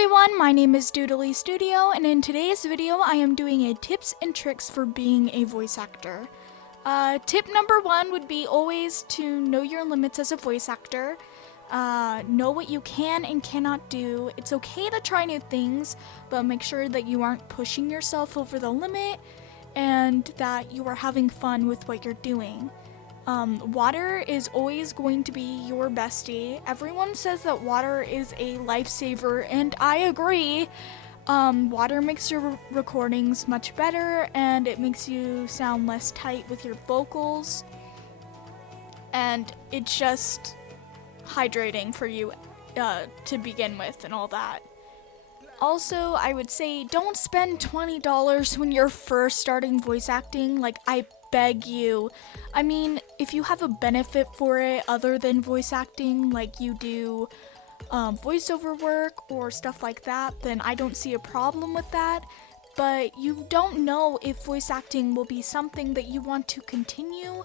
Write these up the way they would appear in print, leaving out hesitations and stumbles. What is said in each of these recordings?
everyone, my name is Doodly Studio, and in today's video I am doing a tips and tricks for being a voice actor. Tip number one would be always to know your limits as a voice actor. Know what you can and cannot do. It's okay to try new things, but make sure that you aren't pushing yourself over the limit and that you are having fun with what you're doing. Water is always going to be your bestie. Everyone says that water is a lifesaver, and I agree. Water makes your recordings much better, and it makes you sound less tight with your vocals, and it's just hydrating for you to begin with and all that. Also, I would say don't spend $20 when you're first starting voice acting. Like, I beg you. I mean, if you have a benefit for it other than voice acting, like you do voiceover work or stuff like that, then I don't see a problem with that. But you don't know if voice acting will be something that you want to continue.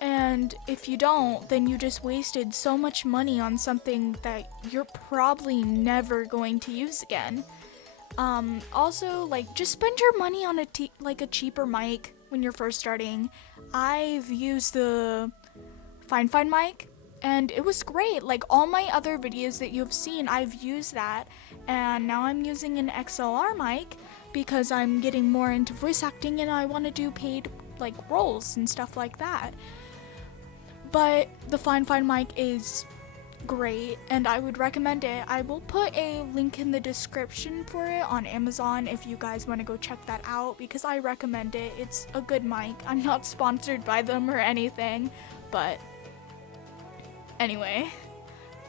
And if you don't, then you just wasted so much money on something that you're probably never going to use again. Also, like, just spend your money on a cheaper mic when you're first starting. I've used the Fine mic, and it was great. Like, all my other videos that you've seen, I've used that, and now I'm using an XLR mic because I'm getting more into voice acting and I want to do paid, like, roles and stuff like that. But the Fine mic is great, and I would recommend it. I will put a link in the description for it on Amazon if you guys want to go check that out, because I recommend it. It's a good mic. I'm not sponsored by them or anything, but anyway.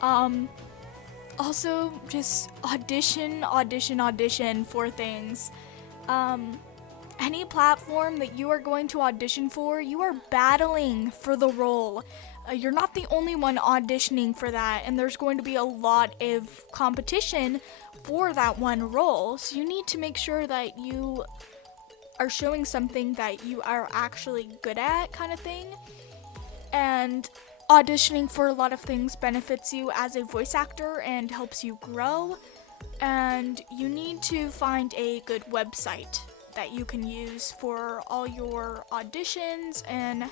Also, just audition for things. Any platform that you are going to audition for, you are battling for the role. You're not the only one auditioning for that, and there's going to be a lot of competition for that one role. So you need to make sure that you are showing something that you are actually good at, kind of thing. And auditioning for a lot of things benefits you as a voice actor and helps you grow. And you need to find a good website that you can use for all your auditions and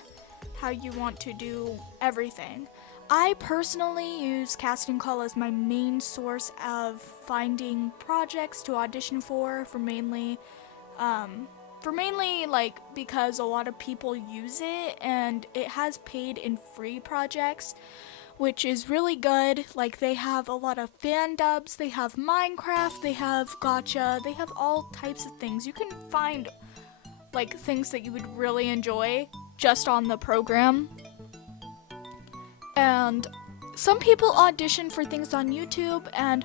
how you want to do everything. I personally use Casting Call as my main source of finding projects to audition for mainly like because a lot of people use it and it has paid and free projects, which is really good. Like, they have a lot of fan dubs, they have Minecraft, they have gacha, they have all types of things. You can find like things that you would really enjoy just on the program. And some people audition for things on YouTube, and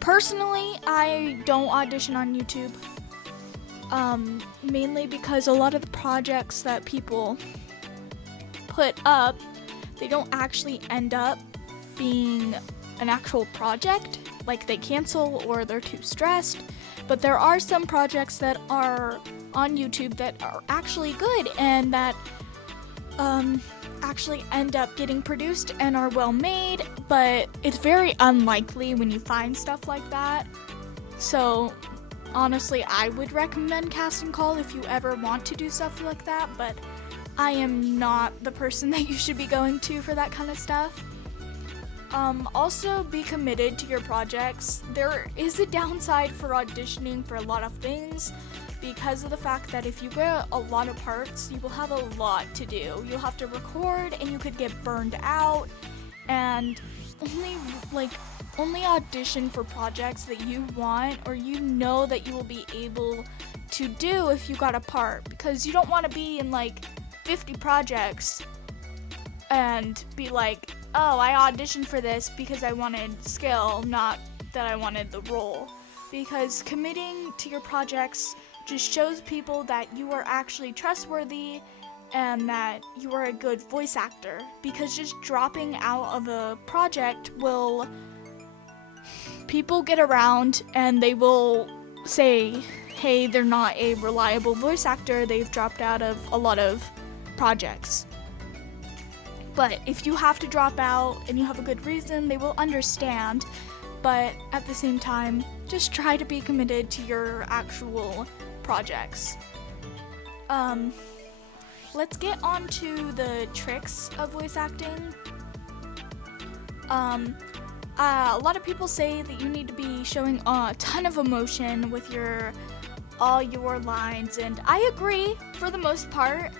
personally I don't audition on YouTube, mainly because a lot of the projects that people put up, they don't actually end up being an actual project. Like, they cancel or they're too stressed. But there are some projects that are on YouTube that are actually good and that actually end up getting produced and are well made, but it's very unlikely when you find stuff like that. So honestly, I would recommend Casting Call if you ever want to do stuff like that, but I am not the person that you should be going to for that kind of stuff. Also, be committed to your projects. There is a downside for auditioning for a lot of things because of the fact that if you get a lot of parts, you will have a lot to do. You'll have to record and you could get burned out, and only audition for projects that you want or you know that you will be able to do if you got a part, because you don't want to be in like 50 projects and be like, oh, I auditioned for this because I wanted skill, not that I wanted the role. Because committing to your projects just shows people that you are actually trustworthy and that you are a good voice actor. Because just dropping out of a project will... people get around and they will say, hey, they're not a reliable voice actor, they've dropped out of a lot of projects. But if you have to drop out and you have a good reason, they will understand. but at the same time, just try to be committed to your actual projects. Let's get on to the tricks of voice acting. A lot of people say that you need to be showing a ton of emotion with all your lines, and I agree for the most part.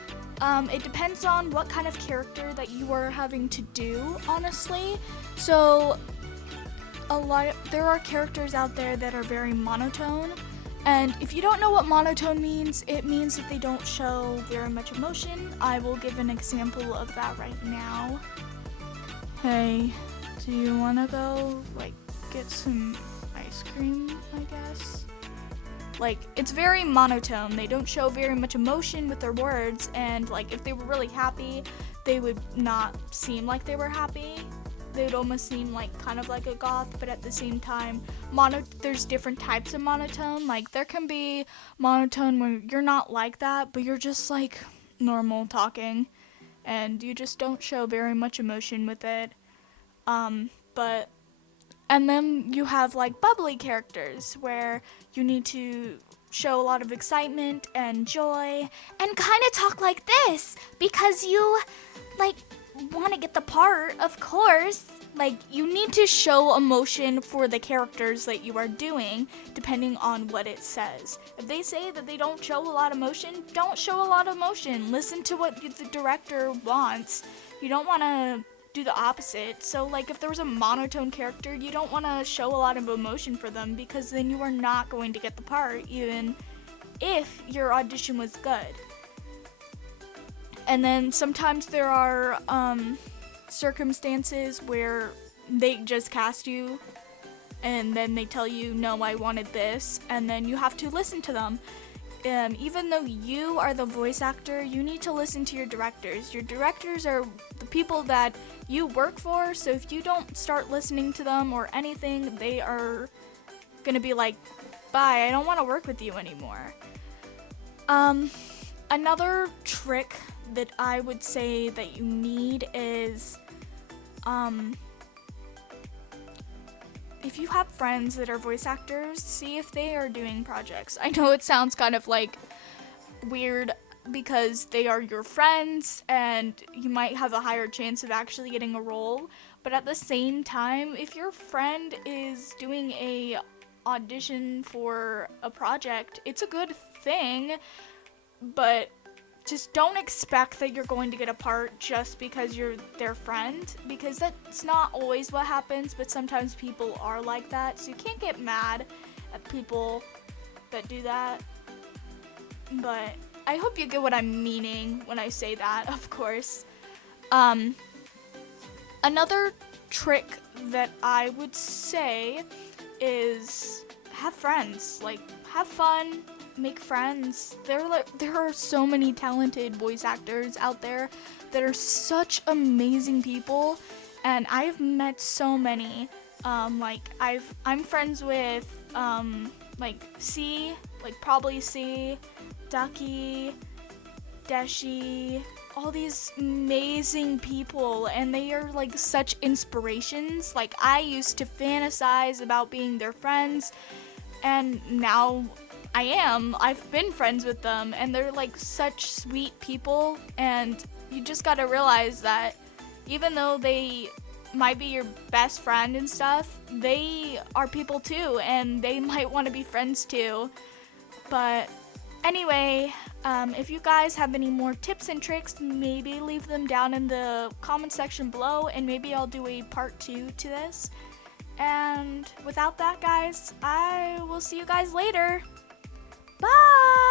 It depends on what kind of character that you are having to do, honestly. So there are characters out there that are very monotone, and if you don't know what monotone means, it means that they don't show very much emotion. I will give an example of that right now. Hey, do you wanna go, get some ice cream, I guess? It's very monotone. They don't show very much emotion with their words, and, if they were really happy, they would not seem like they were happy. They would almost seem kind of like a goth, but at the same time, there's different types of monotone. There can be monotone where you're not like that, but you're just, normal talking, and you just don't show very much emotion with it. And then you have bubbly characters where you need to show a lot of excitement and joy and kind of talk like this because you want to get the part, of course. You need to show emotion for the characters that you are doing depending on what it says. If they say that they don't show a lot of emotion, don't show a lot of emotion. Listen to what the director wants. You don't want to do the opposite. So if there was a monotone character, you don't want to show a lot of emotion for them because then you are not going to get the part, even if your audition was good. And then sometimes there are circumstances where they just cast you and then they tell you, no, I wanted this, and then you have to listen to them. Even though you are the voice actor, you need to listen to your directors. Your directors are the people that you work for, so if you don't start listening to them or anything, they are gonna be like, bye, I don't want to work with you anymore. Another trick that I would say that you need is, if you have friends that are voice actors, see if they are doing projects. I know it sounds kind of weird because they are your friends and you might have a higher chance of actually getting a role, but at the same time, if your friend is doing a audition for a project, it's a good thing, but just don't expect that you're going to get a part just because you're their friend, because that's not always what happens, but sometimes people are like that, so you can't get mad at people that do that. But I hope you get what I'm meaning when I say that, of course. Another trick that I would say is have friends. Have fun, make friends. There are so many talented voice actors out there that are such amazing people, and I've met so many. I'm friends with C, probably C, Ducky, Deshi, all these amazing people, and they are such inspirations. I used to fantasize about being their friends, and now I've been friends with them, and they're such sweet people, and you just gotta realize that even though they might be your best friend and stuff, they are people too, and they might want to be friends too. But anyway, if you guys have any more tips and tricks, maybe leave them down in the comment section below, and maybe I'll do a part 2 to this. And without that, guys, I will see you guys later. Bye!